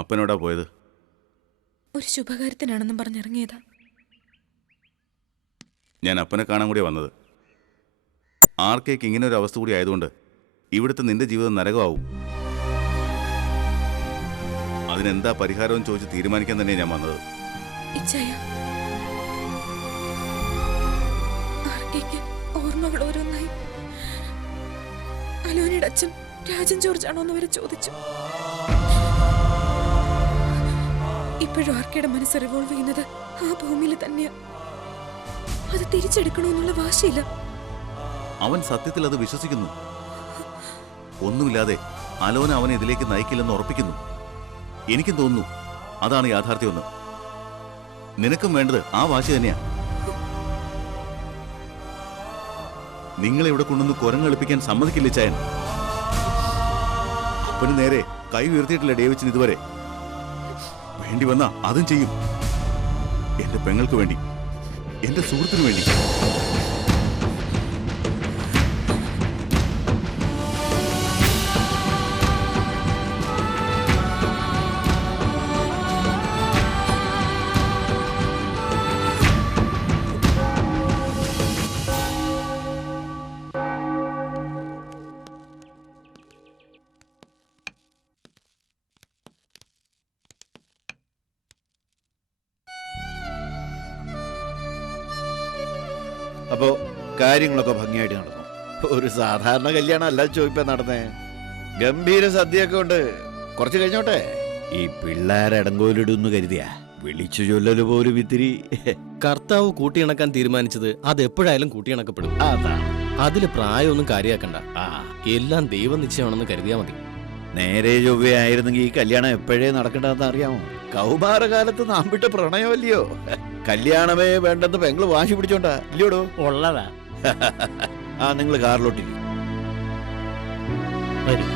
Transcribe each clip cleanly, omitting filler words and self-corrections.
അപ്പനോടാ പോയത്? ഒരു ശുഭകാര്യത്തിനാണെന്നും പറഞ്ഞിറങ്ങിയതാ. ഞാൻ അപ്പനെ കാണാൻ കൂടി വന്നത്. ആർക്കേക്ക് ഇങ്ങനെ ഒരു അവസ്ഥ കൂടി ആയതുകൊണ്ട് ഇവിടുത്തെ നിന്റെ ജീവിതം നരകമാവും. അതിനെന്താ പരിഹാരം ചോദിച്ച് തീരുമാനിക്കാൻ തന്നെയാണ് ഞാൻ വന്നത്. ആർക്കേക്ക് ഓർമ്മകൾ ഓരോന്നായി. അലോനയുടെ അച്ഛൻ രാജൻ ജോർജ് ആണോ എന്ന് വരെ ചോദിച്ചു. ഇപ്പോഴും ആർക്കയുടെ മനസ്സ് റിവോൾവ് ചെയ്യുന്നത് ആ ഭൂമിയിൽ തന്നെയാ. അത് തിരിച്ചെടുക്കണമെന്നുള്ള വാശിയില്ല. അവൻ സത്യത്തിൽ അത് വിശ്വസിക്കുന്നു. ഒന്നുമില്ലാതെ അലോന അവനെ ഇതിലേക്ക് നയിക്കില്ലെന്ന് ഉറപ്പിക്കുന്നു. എനിക്കും തോന്നുന്നു അതാണ് യാഥാർത്ഥ്യമെന്ന്. നിനക്കും വേണ്ടത് ആ വാശി തന്നെയാ. നിങ്ങളെ ഇവിടെ കൊണ്ടുവന്ന് കുരങ്ങെളുപ്പിക്കാൻ സമ്മതിക്കില്ല ചായൻ. അപ്പന് നേരെ കൈ ഉയർത്തിയിട്ടില്ല ഡേവിച്ചിന് ഇതുവരെ. വേണ്ടി വന്നാ അതും ചെയ്യും. എന്റെ പെങ്ങൾക്ക് വേണ്ടി, എന്റെ സുഹൃത്തിനു വേണ്ടി. അപ്പോ കാര്യങ്ങളൊക്കെ ഭംഗിയായിട്ട് നടന്നു. ഒരു സാധാരണ കല്യാണം അല്ല ചോദിപ്പ നടന്നേ. ഗംഭീര സദ്യയൊക്കെ ഉണ്ട്. കുറച്ച് കഴിഞ്ഞോട്ടെ. ഈ പിള്ളേരടങ്കോലിടുന്നു കരുതിയാ വിളിച്ചു ചൊല്ലല് പോലും ഇത്തിരി. കർത്താവ് കൂട്ടിയിണക്കാൻ തീരുമാനിച്ചത് അത് എപ്പോഴായാലും കൂട്ടിയിണക്കപ്പെടും. അതാണ്. അതില് പ്രായമൊന്നും കാര്യാക്കണ്ട. എല്ലാം ദൈവനിശ്ചയമാണെന്ന് കരുതിയാ മതി. നേരെ ചൊവ്വയായിരുന്നെങ്കിൽ ഈ കല്യാണം എപ്പോഴേ നടക്കേണ്ടതെന്ന് അറിയാമോ? കൗമാരകാലത്ത് നാം വിട്ട പ്രണയമല്ലയോ. കല്യാണമേ വേണ്ടെന്ന് പെങ്ങള് വാശി പിടിച്ചോണ്ടാ ഇല്ലയോടോ? ഉള്ളതാ. നിങ്ങൾ കാറിലോട്ടില്ല. വരും.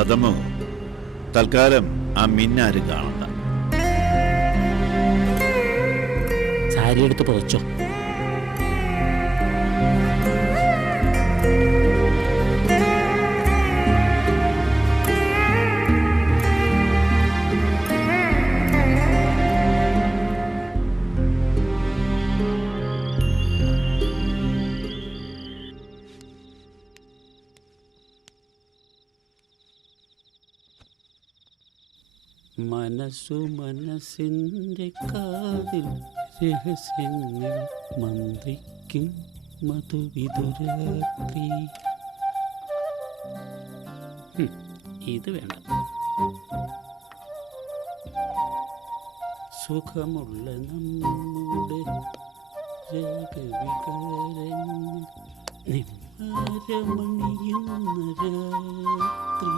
അതമ്മോ, തൽക്കാലം ആ മിന്നാരും കാണണ്ട. സാരി എടുത്ത് പുതച്ചോ. മനസ്സു മനസ്സിൻ്റെ കാതിൽ രഹസ്യങ്ങൾ മന്ത്രിക്കും മധുവിധുരാത്രി. ഇത് വേണ്ട. സുഖമുള്ള നമ്മുടെ രാഗവികാരങ്ങൾ നിമ്മാരമണിയുന്ന രാത്രി.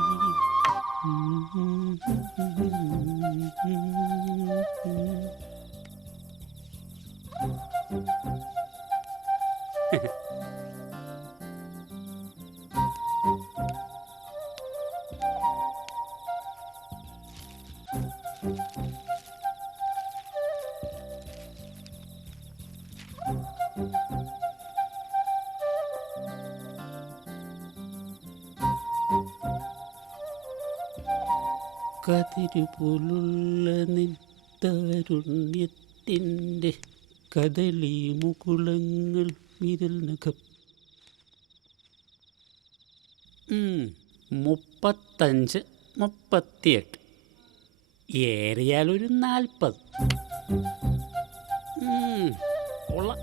കതിരുപോലുള്ള നിൻ താരുണ്യത്തിൻ്റെ കദളി മുകുളങ്ങൾ വിരൽ നഖ 35, 38, ഏറിയാലൊരു 40. കൊള്ളാം.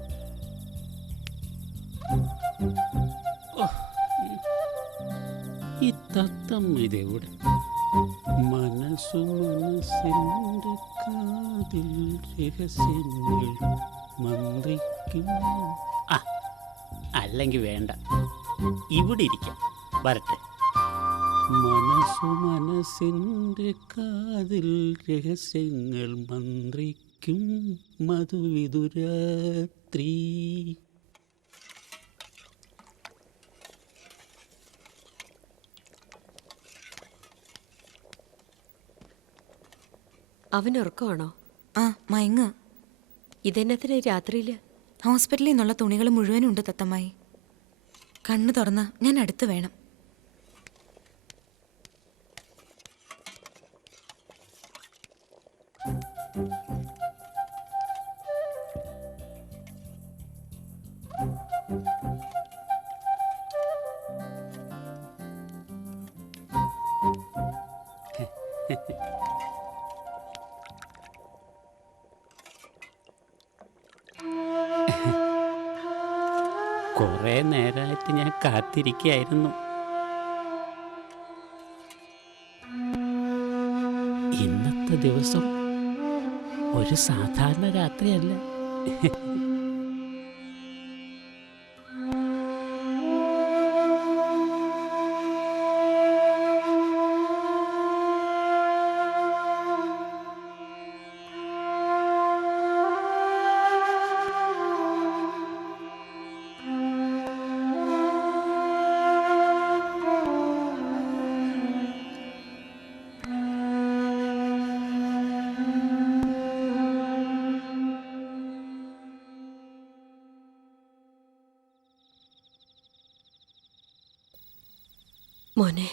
ഈ തത്തം ഇതെവിടെ? മനസ്സു മനസ്സിൻ്റെ കാതിൽ രഹസ്യങ്ങൾ മന്ത്രിക്കും. അല്ലെങ്കിൽ വേണ്ട, ഇവിടെ ഇരിക്കാം. വരട്ടെ. മനസ്സു മനസ്സിൻ്റെ കാതിൽ രഹസ്യങ്ങൾ മന്ത്രിക്കും മധുവിധുരാത്രി. അവനുറക്കമാണോ? ആ, മയങ്ങ. ഇതെന്നത്തിന് രാത്രിയില്? ഹോസ്പിറ്റലിൽ നിന്നുള്ള തുണികൾ മുഴുവനും ഉണ്ട് തത്തമ്മായി. കണ്ണു തുറന്ന ഞാൻ അടുത്ത് വേണം. കുറേ നേരമായിട്ട് ഞാൻ കാത്തിരിക്കുകയായിരുന്നു. ഇന്നത്തെ ദിവസം ഒരു സാധാരണ രാത്രിയല്ല. മോനെ,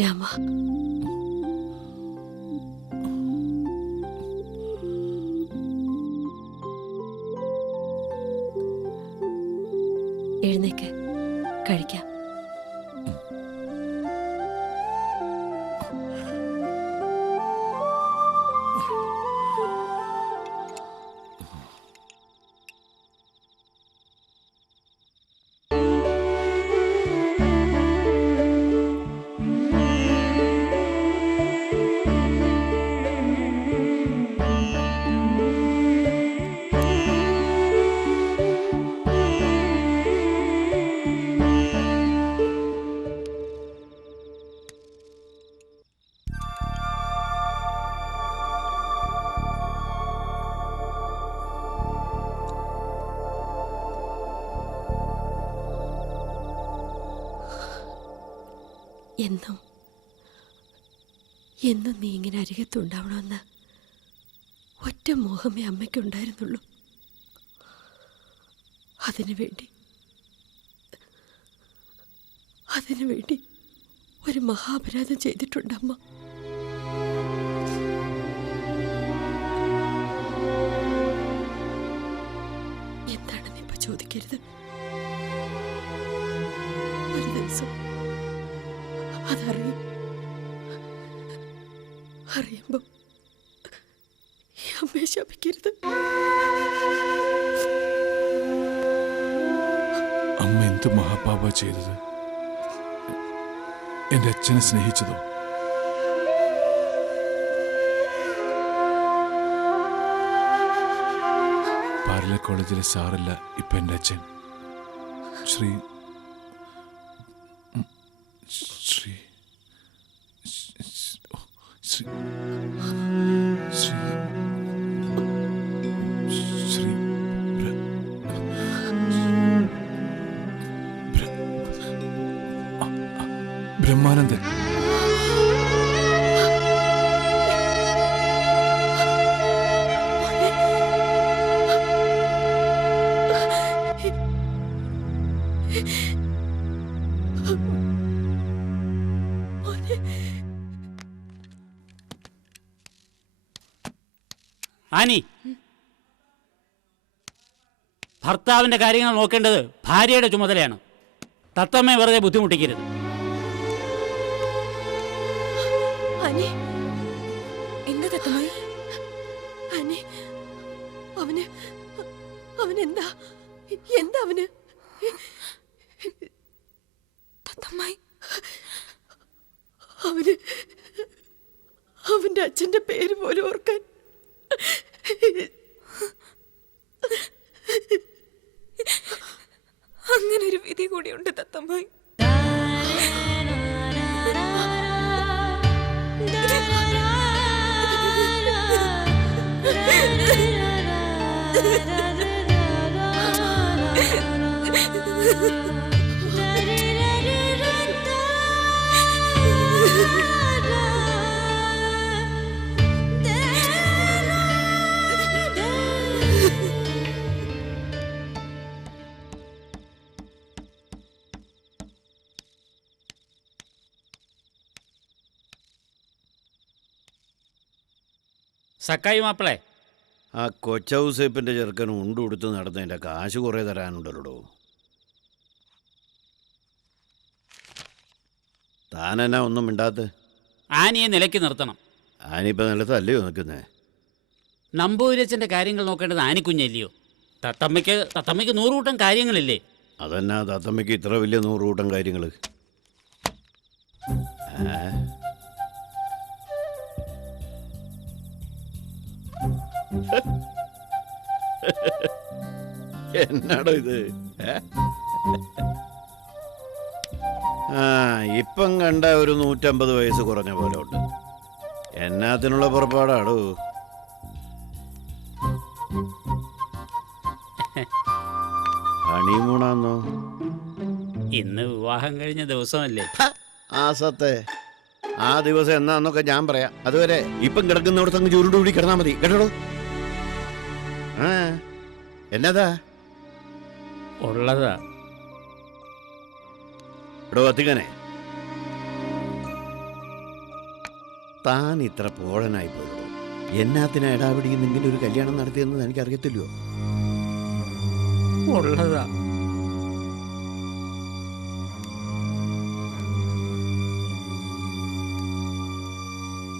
രാമ, എഴുന്നേക്ക്, കഴിക്കാം. എന്നും എന്നും നീ ഇങ്ങനെ അരികത്തുണ്ടാവണമെന്ന് ഒറ്റ മോഹമേ അമ്മയ്ക്കുണ്ടായിരുന്നുള്ളൂ. അതിനുവേണ്ടി ഒരു മഹാപരാധം ചെയ്തിട്ടുണ്ട് അമ്മ. എന്താണെന്ന് ഇപ്പൊ ചോദിക്കരുത്. ഒരു ദിവസം അറിയുമ്പോ ഈ അമ്മയെ ശപിക്കരുത്. അമ്മ എന്ത് മഹാപാപ ചെയ്തത്? എന്റെ അച്ഛനെ സ്നേഹിച്ചതോ? പാർല കോളേജിലെ സാറല്ല ഇപ്പൊ എന്റെ അച്ഛൻ. ശ്രീ ശ്രീ ശ്രീ ശ്രീ ബ്രഹ്മാനന്ദൻ. ആനി, ഭർത്താവിന്റെ കാര്യങ്ങൾ നോക്കേണ്ടത് ഭാര്യയുടെ ചുമതലയാണ്. തത്തമ്മയെ വെറുതെ ബുദ്ധിമുട്ടിക്കരുത്. അനി, എന്താ തത്തമ്മായി? അനി, അവനെന്താ അവന്? തത്തമ്മായി, അവന്റെ അച്ഛന്റെ പേര് പോലും ഓർക്കാൻ അങ്ങനൊരു വിധി കൂടിയുണ്ട് തത്തമ്മായി. സക്കായി മാപ്പിളെ, ആ കൊച്ചൗസേപ്പിന്റെ ചെറുക്കൻ ഉണ്ടു കൊടുത്ത് നടന്നതിന്റെ കാശ് കുറേ തരാനുണ്ടല്ലോ. താനെന്നാ ഒന്നും മിണ്ടാത്ത? ആനിയെ നിലയ്ക്ക് നിർത്തണം. ആനിപ്പോ നിലത്തല്ലയോ നിൽക്കുന്നേ? നമ്പൂതിരച്ചന്റെ കാര്യങ്ങൾ നോക്കേണ്ടത് ആനിക്കുഞ്ഞല്ലയോ? തത്തമ്മയ്ക്ക് 100 കൂട്ടം കാര്യങ്ങളില്ലേ? അതെന്നാ തത്തമ്മയ്ക്ക് ഇത്ര വലിയ 100 കൂട്ടം കാര്യങ്ങൾ? എന്നാടോ ഇത്? ഇപ്പം കണ്ട ഒരു 150 വയസ്സ് കുറഞ്ഞ പോലെ ഉണ്ട്. എന്നാത്തിനുള്ള പുറപ്പാടാടോ? ഹണിമൂണാന്നോ? ഇന്ന് വിവാഹം കഴിഞ്ഞ ദിവസമല്ലേ? ആസത്തെ ആ ദിവസം എന്നാന്നൊക്കെ ഞാൻ പറയാം. അതുവരെ ഇപ്പം കിടക്കുന്നവിടത്ത് അങ്ങ് ചുരുണ്ടുകൂടി കിടന്നാ മതി കേട്ടോ. എന്നതാ ഉള്ളതാ. എടോ അത്തികനെ, താൻ ഇത്ര പോഴനായി പോയോ? എന്നാത്തിനാ ഇടാപിടിക്കുന്ന ഇങ്ങനെ ഒരു കല്യാണം നടത്തിയെന്ന് എനിക്കറിയത്തില്ലയോ? ഉള്ളതാ.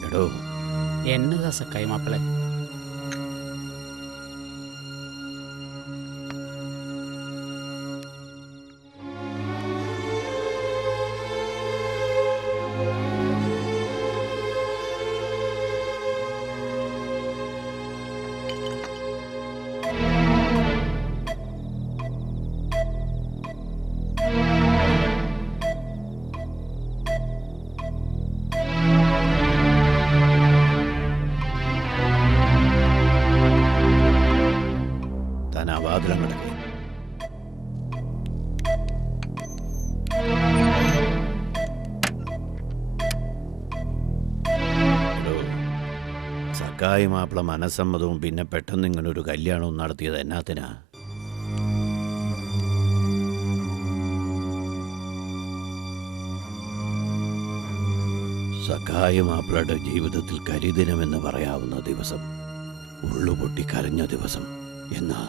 എടോ, എന്നതാ സക്കായി മാപ്പിളെ? താൻ ആ വാതിലും കിടക്കേ. സക്കായി മാപ്പിള മനസ്സമ്മതവും പിന്നെ പെട്ടെന്ന് ഇങ്ങനൊരു കല്യാണവും നടത്തിയത് എന്നാത്തിനാ? സക്കായി മാപ്പിളയുടെ ജീവിതത്തിൽ കരിദിനമെന്ന് പറയാവുന്ന ദിവസം, ഉള്ളുപൊട്ടി കരഞ്ഞ ദിവസം. എന്നാ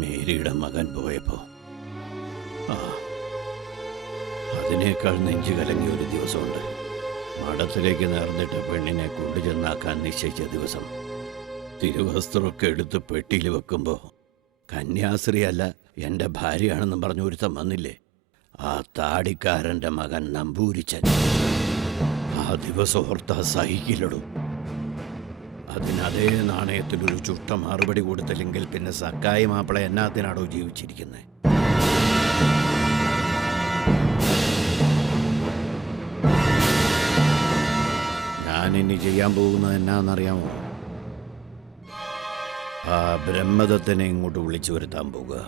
മേരിയുടെ മകൻ പോയപ്പോ അതിനേക്കാൾ നെഞ്ചു കലങ്ങിയ ഒരു ദിവസമുണ്ട്. മഠത്തിലേക്ക് നേർന്നിട്ട് പെണ്ണിനെ കൊണ്ടുചെന്നാക്കാൻ നിശ്ചയിച്ച ദിവസം. തിരുവസ്ത്രമൊക്കെ എടുത്ത് പെട്ടിയിൽ വെക്കുമ്പോൾ കന്യാസ്ത്രീ അല്ല എൻ്റെ ഭാര്യയാണെന്നും പറഞ്ഞ് ഒരുത്തം വന്നില്ലേ? ആ താടിക്കാരൻ്റെ മകൻ നമ്പൂരിച്ചൻ. ആ ദിവസം ഓർത്താ സഹിക്കില്ലടും. അതിനതേ നാണയത്തിലൊരു ചുട്ട മറുപടി കൊടുത്തില്ലെങ്കിൽ പിന്നെ സക്കായി മാപ്പിള എന്നാത്തിനാടോ ജീവിച്ചിരിക്കുന്നത്? ഞാനിനി ചെയ്യാൻ പോകുന്നത് എന്നാന്നറിയാമോ? ആ ബ്രഹ്മദത്തിനെ ഇങ്ങോട്ട് വിളിച്ചു വരുത്താൻ പോകുക.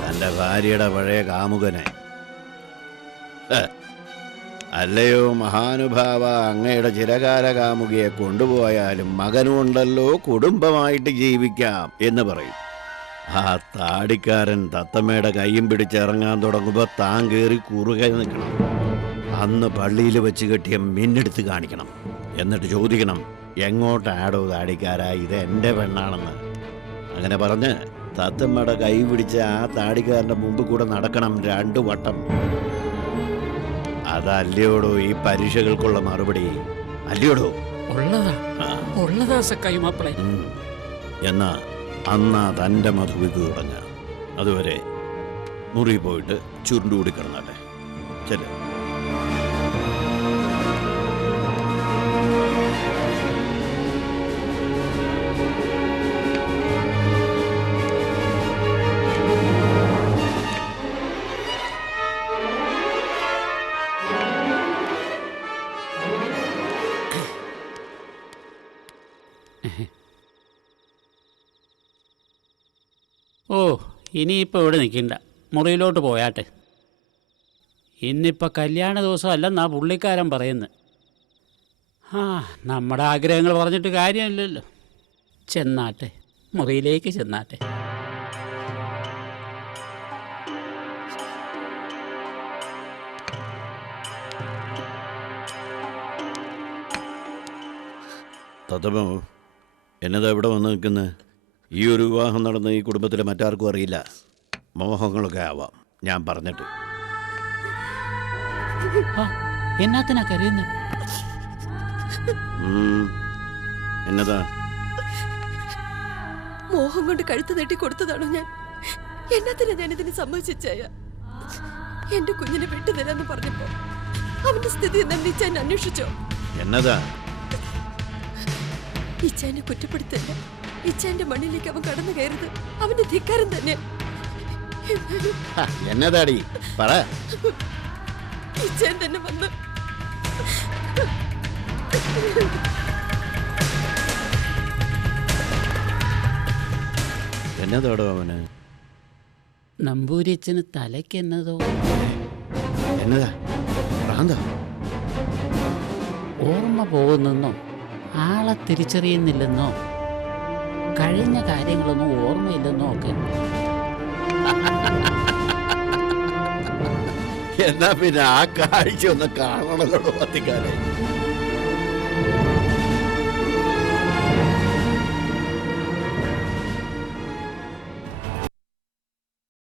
തൻ്റെ ഭാര്യയുടെ പഴയ കാമുകനെ. അല്ലയോ മഹാനുഭാവ, അങ്ങയുടെ ചിരകാല കാമുകിയെ കൊണ്ടുപോയാലും മകനുണ്ടല്ലോ, കുടുംബമായിട്ട് ജീവിക്കാം എന്ന് പറയും. ആ താടിക്കാരൻ തത്തമ്മയുടെ കൈയും പിടിച്ചിറങ്ങാൻ തുടങ്ങുമ്പോൾ താൻ കയറി കുറുകെ നിൽക്കണം. അന്ന് പള്ളിയിൽ വെച്ച് കെട്ടിയ മിന്നെടുത്ത് കാണിക്കണം. എന്നിട്ട് ചോദിക്കണം, എങ്ങോട്ടാടോ താടിക്കാരാ, ഇത് എൻ്റെ പെണ്ണാണെന്ന് അങ്ങനെ പറഞ്ഞ് തത്തമ്മയുടെ കൈ പിടിച്ച് ആ താടിക്കാരൻ്റെ മുമ്പ് കൂടെ നടക്കണം 2 വട്ടം. അതല്ലയോടോ ഈ പരീക്ഷകൾക്കുള്ള മറുപടി, അല്ലയോടോ? ഉള്ളതാ സക്കായി മാപ്പിളെ. എന്നാ അന്നാ തൻ്റെ മധുവിധു തുടങ്ങ. അതുവരെ മുറി പോയിട്ട് ചുരുണ്ടുകൂടി കിടന്നാട്ടെ. ചെല്ലേ. ഓ, ഇനിയിപ്പോൾ ഇവിടെ നിൽക്കണ്ട, മുറിയിലോട്ട് പോയാട്ടെ. ഇന്നിപ്പോൾ കല്യാണ ദിവസം അല്ലെന്നാ പുള്ളിക്കാരൻ പറയുന്നത്. നമ്മുടെ ആഗ്രഹങ്ങൾ പറഞ്ഞിട്ട് കാര്യമില്ലല്ലോ. ചെന്നാട്ടെ, മുറിയിലേക്ക് ചെന്നാട്ടെ. തത്തമ്മ എന്നതാ ഇവിടെ വന്ന് നിൽക്കുന്നത്? ഈ ഒരു വിവാഹം നടന്ന ഈ കുടുംബത്തിലെ മറ്റാർക്കും അറിയില്ല. മോഹങ്ങളൊക്കെ ആവാം, ഞാൻ പറഞ്ഞിട്ട്. എന്നാത്തിനാ കരയുന്നത്? എന്നതാ? മോഹം കൊണ്ട് കഴുത്ത് നീട്ടി കൊടുത്തതാണോ ഞാൻ? എന്നാത്തിനാ ഞാൻ ഇതിന് സമ്മതിച്ചായ? എന്റെ കുഞ്ഞിനെ വിട്ടുതരാന്ന് പറഞ്ഞപ്പോ അവന്റെ സ്ഥിതി എന്താ ഇച്ചാൻ അന്വേഷിച്ചോ? എന്നതാ? ഇച്ചാനെ കുറ്റപ്പെടുത്തില്ല. ഇച്ചാന്റെ മണ്ണിലേക്ക് അവൻ കടന്നു കയറുന്നത് അവന്റെ ധിക്കാരം തന്നെ. എന്നതാടി പറ. ഇച്ചാൻ തന്നെ വന്ന് എന്നതാടോ അവന്? നമ്പൂരിച്ചന് തലയ്ക്ക് എന്നതോ. എന്നതാ? ഭ്രാന്താ? ഓർമ്മ പോകുന്നെന്നോ, ആളെ തിരിച്ചറിയുന്നില്ലെന്നോ, കഴിഞ്ഞ കാര്യങ്ങളൊന്നും ഓർമ്മയില്ലെന്നോ ഒക്കെ. എന്നാ പിന്നെ ആ കാഴ്ച ഒന്ന് കാണണല്ലോ പത്തിക്കാരെ.